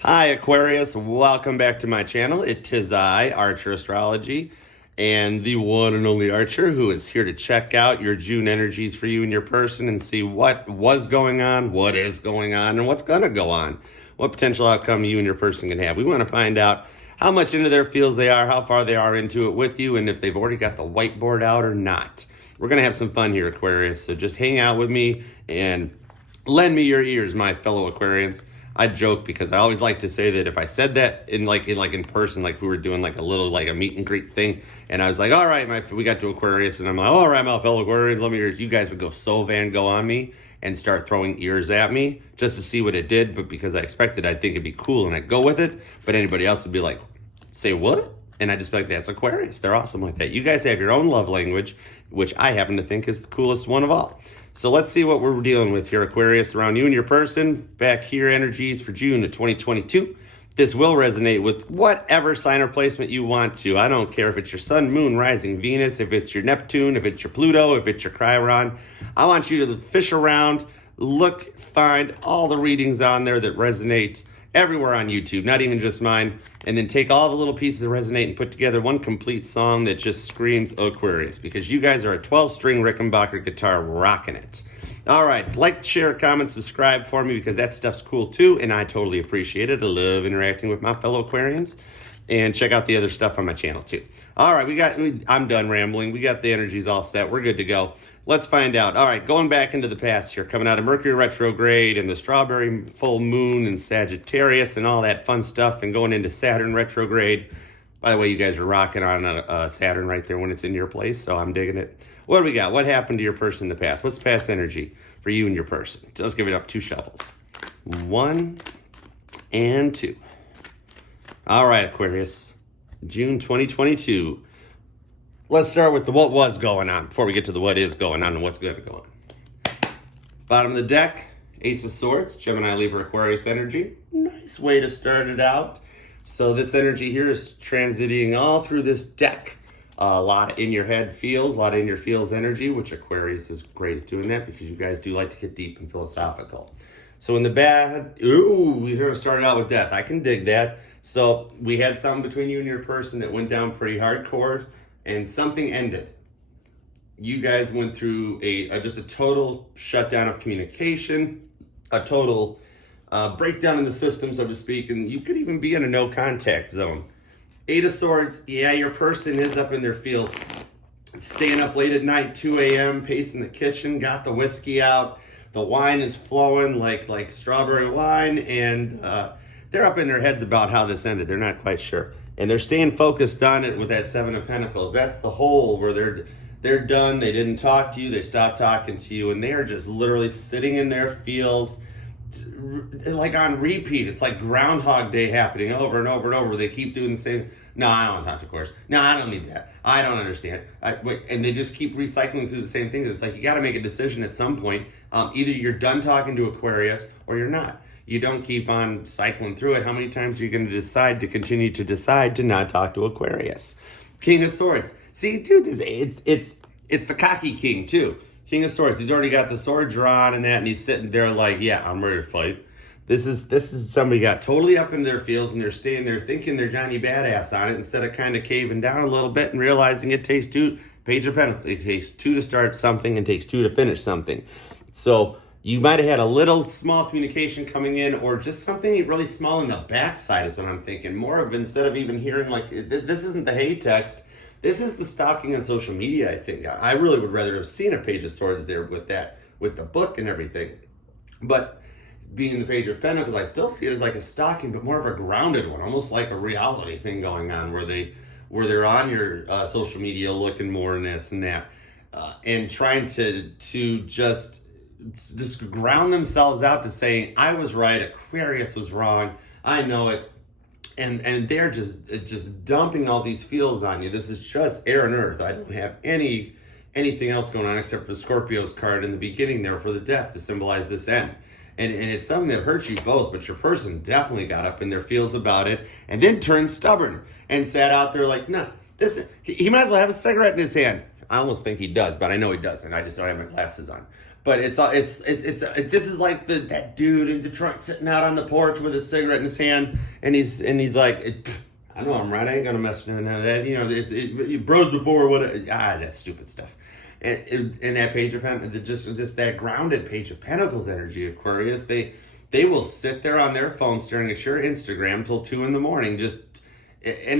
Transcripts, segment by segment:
Hi Aquarius, welcome back to my channel. It is I, Archer Astrology, and the one and only Archer, who is here to check out your June energies for you and your person and see what was going on, what is going on, and what's gonna go on. What potential outcome you and your person can have. We want to find out how much into their feels they are, how far they are into it with you, and if they've already got the whiteboard out or not. We're gonna have some fun here, Aquarius, so just hang out with me and lend me your ears, my fellow Aquarians. I joke because I always like to say that if I said that in person, like if we were doing like a meet and greet thing, and I was like, all right, we got to Aquarius, and I'm like, all right, my fellow Aquarians, let me hear. You guys would go so Van Gogh on me and start throwing ears at me just to see what it did, but because I expected, I'd think it'd be cool and I'd go with it, but anybody else would be like, say what? And I'd just be like, that's Aquarius. They're awesome like that. You guys have your own love language, which I happen to think is the coolest one of all. So let's see what we're dealing with here, Aquarius, around you and your person. Back here, energies for June of 2022. This will resonate with whatever sign or placement you want to. I don't care if it's your sun, moon, rising, Venus, if it's your Neptune, if it's your Pluto, if it's your Chiron. I want you to fish around, look, find all the readings on there that resonate everywhere on YouTube, not even just mine, and then take all the little pieces that resonate and put together one complete song that just screams Aquarius, because you guys are a 12-string Rickenbacker guitar rocking it. All right, like, share, comment, subscribe for me, because that stuff's cool too, and I totally appreciate it. I love interacting with my fellow Aquarians, and check out the other stuff on my channel too. All right, I'm done rambling. We got the energies all set. We're good to go. Let's find out. All right, going back into the past here, coming out of Mercury retrograde and the strawberry full moon and Sagittarius and all that fun stuff, and going into Saturn retrograde. By the way, you guys are rocking on a Saturn right there when it's in your place, so I'm digging it. What do we got? What happened to your person in the past? What's the past energy for you and your person? So let's give it up 2 shuffles. 1 and 2. All right, Aquarius, June 2022. Let's start with the what was going on before we get to the what is going on and what's going to go on. Bottom of the deck, Ace of Swords, Gemini, Libra, Aquarius energy. Nice way to start it out. So this energy here is transiting all through this deck. A lot in your head feels, a lot in your feels energy, which Aquarius is great at doing that because you guys do like to get deep and philosophical. So in the bad, we here started out with death. I can dig that. So we had something between you and your person that went down pretty hardcore, and something ended. You guys went through just a total shutdown of communication, a total breakdown in the system, so to speak, and you could even be in a no contact zone. 8 of Swords, yeah, your person is up in their feels, staying up late at night, 2 a.m., pacing the kitchen, got the whiskey out, the wine is flowing like strawberry wine, and they're up in their heads about how this ended. They're not quite sure. And they're staying focused on it with that 7 of Pentacles. That's the hole where they're done. They didn't talk to you. They stopped talking to you. And they are just literally sitting in their feels like on repeat. It's like Groundhog Day happening over and over and over. They keep doing the same. No, I don't want to talk to Aquarius. No, I don't need that. I don't understand. And they just keep recycling through the same things. It's like you got to make a decision at some point. Either you're done talking to Aquarius or you're not. You don't keep on cycling through it. How many times are you going to decide to continue to decide to not talk to Aquarius? King of Swords. See, dude, it's the cocky king too. King of Swords. He's already got the sword drawn and that, and he's sitting there like, yeah, I'm ready to fight. This is somebody got totally up in their feels, and they're staying there thinking they're Johnny Badass on it instead of kind of caving down a little bit and realizing it takes 2 Page of Pentacles. It takes 2 to start something and takes 2 to finish something. So you might have had a little small communication coming in, or just something really small in the backside is what I'm thinking. More of, instead of even hearing like, this isn't the hey text, this is the stalking on social media, I think. I really would rather have seen a Page of Swords there with the book and everything. But being the Page of Pentacles, I still see it as like a stalking, but more of a grounded one, almost like a reality thing going on where they're on your social media looking more in this and that, and trying to just ground themselves out to saying, I was right, Aquarius was wrong, I know it, and they're just dumping all these feels on you. This is just air and earth. I don't have anything else going on except for Scorpio's card in the beginning there for the death to symbolize this end. And it's something that hurts you both, but your person definitely got up in their feels about it and then turned stubborn and sat out there like, no, he might as well have a cigarette in his hand. I almost think he does, but I know he doesn't. I just don't have my glasses on. But this is like that dude in Detroit sitting out on the porch with a cigarette in his hand, and he's like, I know I'm right. I ain't gonna mess with none of that. You know, it bros before what? That stupid stuff. And that page of Pentacles, just that grounded page of Pentacles energy, Aquarius. They will sit there on their phone staring at your Instagram till 2 a.m. and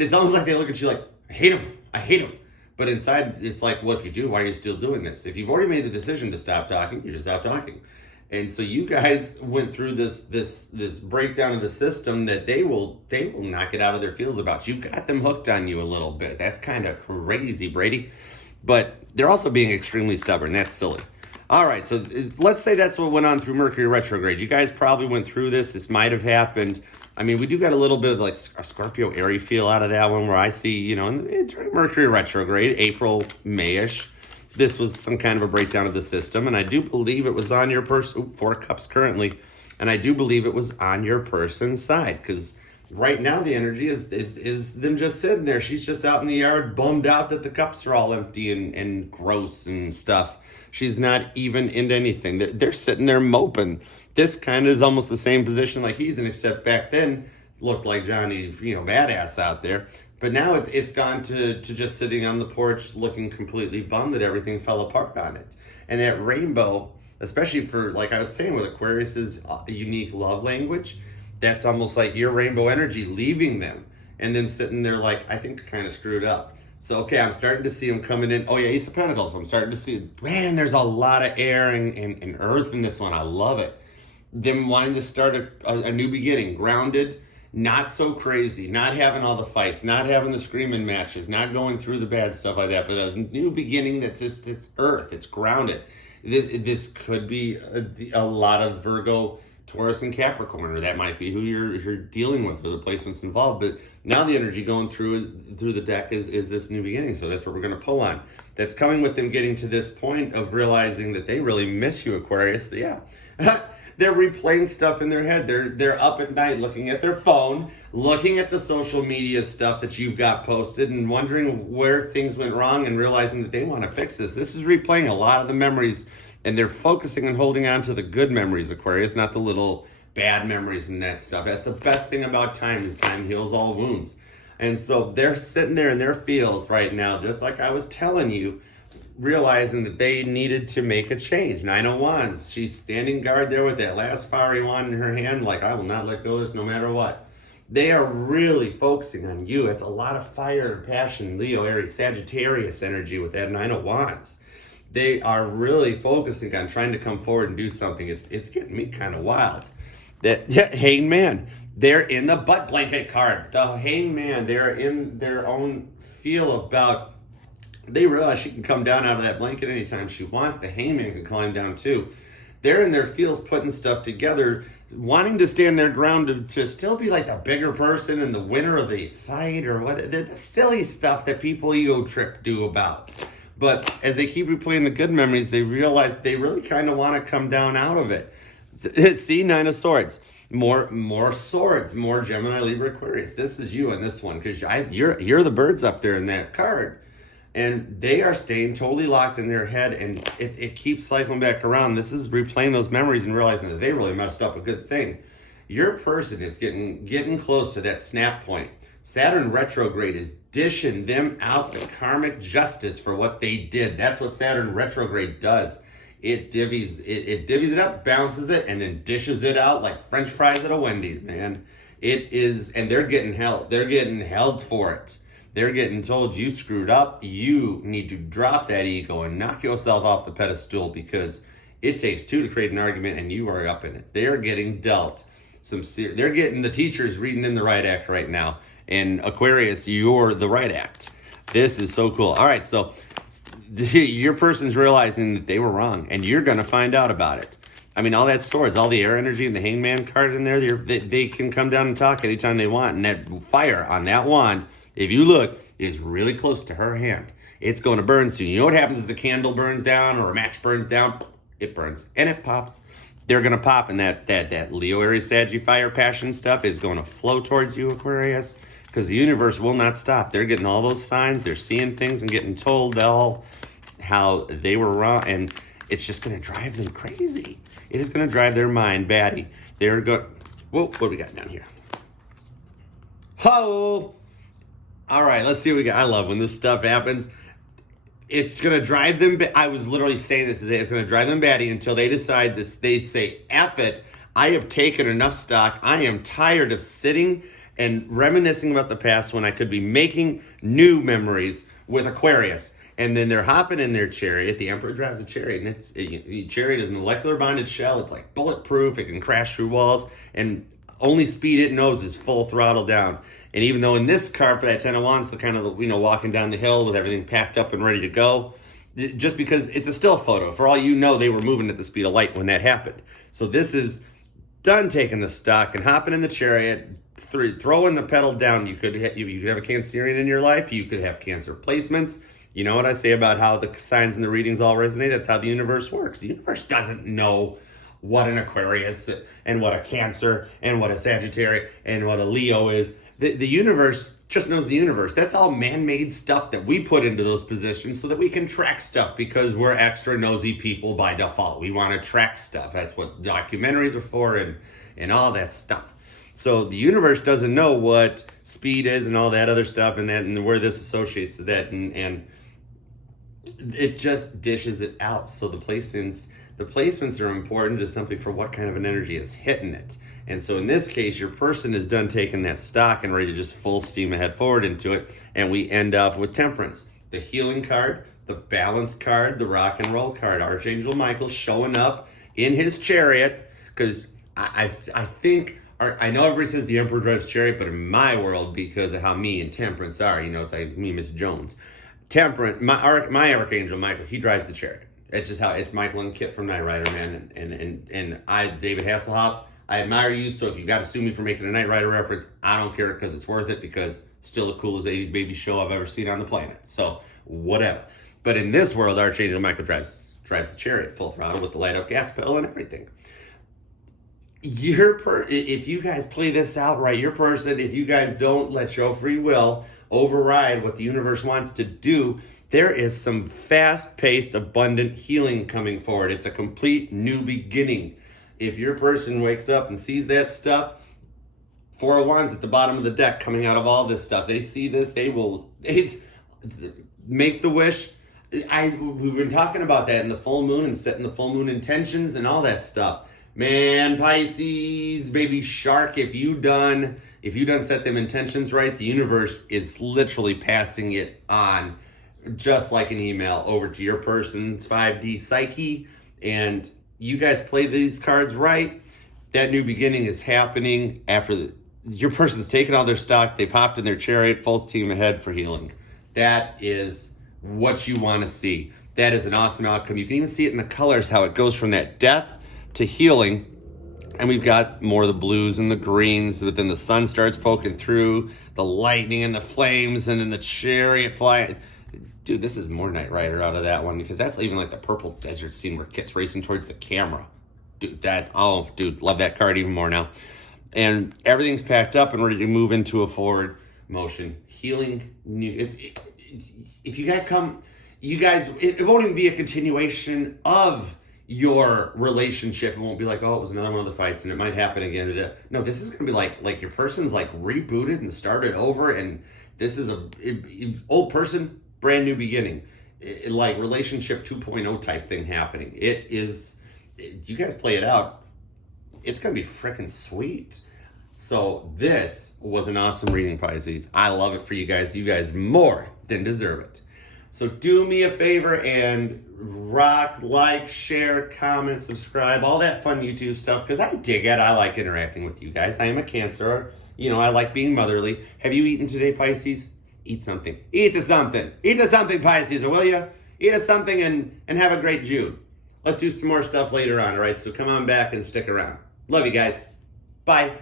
it's almost like they look at you like, I hate him. But inside, it's like, well, if you do, why are you still doing this? If you've already made the decision to stop talking, you just stop talking. And so you guys went through this breakdown of the system that they will knock it out of their feels about. You got them hooked on you a little bit. That's kind of crazy, Brady. But they're also being extremely stubborn. That's silly. All right, so let's say that's what went on through Mercury retrograde. You guys probably went through this. This might have happened. I mean, we do got a little bit of like a Scorpio airy feel out of that one where I see, you know, during Mercury retrograde, April, May-ish, this was some kind of a breakdown of the system. And I do believe it was on your person, 4 cups currently. And I do believe it was on your person's side because right now the energy is them just sitting there. She's just out in the yard, bummed out that the cups are all empty and gross and stuff. She's not even into anything. They're sitting there moping. This kind of is almost the same position like he's in, except back then looked like Johnny, you know, badass out there. But now it's gone to just sitting on the porch looking completely bummed that everything fell apart on it. And that rainbow, especially for, like I was saying, with Aquarius's unique love language, that's almost like your rainbow energy leaving them and them sitting there like, I think kind of screwed up. So, okay, I'm starting to see him coming in. Oh, yeah, Ace of Pentacles. I'm starting to see, man, there's a lot of air and earth in this one. I love it. Them wanting to start a new beginning, grounded, not so crazy, not having all the fights, not having the screaming matches, not going through the bad stuff like that, but a new beginning that's just, it's earth, it's grounded. This could be a lot of Virgo, Taurus, and Capricorn, or that might be who you're dealing with or the placements involved. But now the energy going through the deck is this new beginning. So that's what we're going to pull on. That's coming with them getting to this point of realizing that they really miss you, Aquarius. Yeah. They're replaying stuff in their head. They're up at night looking at their phone, looking at the social media stuff that you've got posted and wondering where things went wrong and realizing that they want to fix this. This is replaying a lot of the memories, and they're focusing and holding on to the good memories, Aquarius, not the little bad memories and that stuff. That's the best thing about time is time heals all wounds. And so they're sitting there in their feels right now, just like I was telling you, realizing that they needed to make a change. 9 of Wands, she's standing guard there with that last fiery wand in her hand, like, I will not let go of this no matter what. They are really focusing on you. It's a lot of fire and passion, Leo, Aries, Sagittarius energy with that 9 of Wands. They are really focusing on trying to come forward and do something. It's getting me kind of wild. Hangman, they're in the butt blanket card. The Hangman, they're in their own feel about, they realize she can come down out of that blanket anytime she wants. The Hangman can climb down too. They're in their feels putting stuff together, wanting to stand their ground to still be like the bigger person and the winner of the fight or what, the silly stuff that people ego trip do about. But as they keep replaying the good memories, they realize they really kind of want to come down out of it. See, 9 of Swords. More swords, more Gemini, Libra, Aquarius. This is you in this one because you're the birds up there in that card. And they are staying totally locked in their head, and it keeps cycling back around. This is replaying those memories and realizing that they really messed up a good thing. Your person is getting close to that snap point. Saturn retrograde is dishing them out the karmic justice for what they did. That's what Saturn retrograde does. It divvies it up, bounces it, and then dishes it out like French fries at a Wendy's, man. It is, and they're getting held. They're getting held for it. They're getting told you screwed up. You need to drop that ego and knock yourself off the pedestal because it takes 2 to create an argument and you are up in it. They're getting dealt they're getting the teachers reading in the right act right now. And Aquarius, you're the right act. This is so cool. All right, so your person's realizing that they were wrong and you're going to find out about it. I mean, all that swords, all the air energy and the Hangman card in there, they can come down and talk anytime they want. And that fire on that wand, if you look, is really close to her hand. It's going to burn soon. You know what happens is a candle burns down or a match burns down? It burns and it pops. They're going to pop, and that Leo, Aries, Saggy, fire, passion stuff is going to flow towards you, Aquarius, because the universe will not stop. They're getting all those signs. They're seeing things and getting told how they were wrong. And it's just going to drive them crazy. It is going to drive their mind batty. They're going, whoa, what do we got down here? Oh, all right, let's see what we got. I love when this stuff happens. It's going to drive them, I was literally saying this today, it's going to drive them batty until they decide this. They say, F it, I have taken enough stock. I am tired of sitting and reminiscing about the past when I could be making new memories with Aquarius. And then they're hopping in their chariot. The Emperor drives a chariot, and chariot is a molecular bonded shell. It's like bulletproof. It can crash through walls, and only speed it knows is full throttle down. And even though in this car for that 10 of Wands, the kind of, walking down the hill with everything packed up and ready to go, just because it's a still photo. For all you know, they were moving at the speed of light when that happened. So this is done taking the stock and hopping in the chariot, throwing the pedal down. You could have a Cancerian in your life. You could have Cancer placements. You know what I say about how the signs and the readings all resonate? That's how the universe works. The universe doesn't know what an Aquarius and what a Cancer and what a Sagittarius and what a Leo is. The universe just knows the universe. That's all man-made stuff that we put into those positions so that we can track stuff, because we're extra nosy people by default. We want to track stuff. That's what documentaries are for and all that stuff. So the universe doesn't know what speed is and all that other stuff and where this associates to that, and it just dishes it out. So the placements are important to something for what kind of an energy is hitting it. And so in this case, your person is done taking that stock and ready to just full steam ahead forward into it. And we end up with Temperance, the healing card, the balance card, the rock and roll card. Archangel Michael showing up in his chariot, because I think, I know everybody says the Emperor drives chariot, but in my world, because of how me and Temperance are, it's like me and Miss Jones. Temperance, my Archangel Michael, he drives the chariot. It's just how, it's Michael and Kit from Knight Rider, man. And I, David Hasselhoff, I admire you, so if you got to sue me for making a Knight Rider reference, I don't care, because it's worth it, because still the coolest 80s baby show I've ever seen on the planet. So, whatever. But in this world, Archangel Michael drives the chariot full throttle with the light up gas pedal and everything. If you guys play this out right, your person, if you guys don't let your free will override what the universe wants to do, there is some fast-paced, abundant healing coming forward. It's a complete new beginning. If your person wakes up and sees that stuff, Four of Wands at the bottom of the deck coming out of all this stuff, they see this, they make the wish. We've been talking about that in the full moon and setting the full moon intentions and all that stuff. Man, Pisces, baby shark, if you done set them intentions right, the universe is literally passing it on just like an email over to your person's 5D psyche. And you guys play these cards right, that new beginning is happening after your person's taken all their stock, they've hopped in their chariot, full steam ahead for healing. That is what you want to see. That is an awesome outcome. You can even see it in the colors, how it goes from that death to healing. And we've got more of the blues and the greens, but then the sun starts poking through, the lightning and the flames, and then the chariot flying. Dude, this is more Knight Rider out of that one, because that's even like the purple desert scene where Kit's racing towards the camera. Dude, love that card even more now. And everything's packed up and ready to move into a forward motion. Healing new. If you guys come, it won't even be a continuation of your relationship. It won't be like, oh, it was another one of the fights and it might happen again. No, this is going to be like your person's like rebooted and started over, and this is old person, brand new beginning. Like relationship 2.0 type thing happening. You guys play it out, it's going to be freaking sweet. So this was an awesome reading, Pisces. I love it for you guys. You guys more than deserve it. So do me a favor and rock, like, share, comment, subscribe, all that fun YouTube stuff, because I dig it. I like interacting with you guys. I am a Cancer. I like being motherly. Have you eaten today, Pisces? Eat something. Eat to something. Eat to something, Pisces, will you? Eat to something and have a great June. Let's do some more stuff later on, all right? So come on back and stick around. Love you guys. Bye.